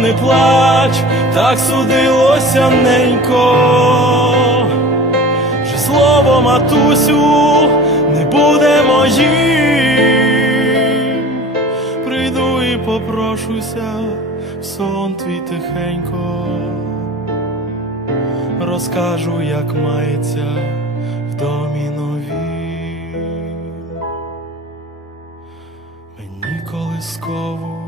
Не плач, так судилося ненько. Вже слово матусю не буде моїм. Прийду і попрошуся в сон твій тихенько. Розкажу, як мається в домі новім. Мені колискову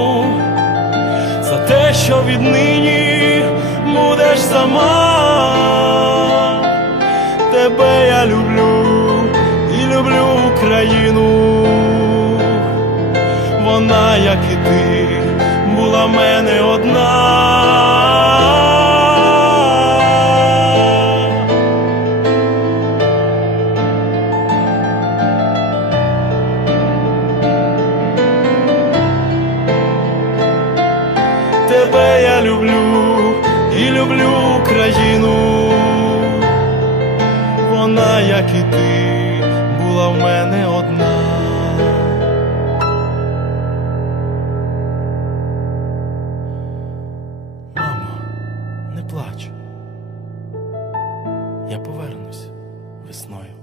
що віднині будеш сама. Тебе я люблю і люблю Україну. Вона, як і ти, була мене Тебе я люблю і люблю Україну. Вона, як і ти, була в мене одна. Мамо, не плач. Я повернусь весною.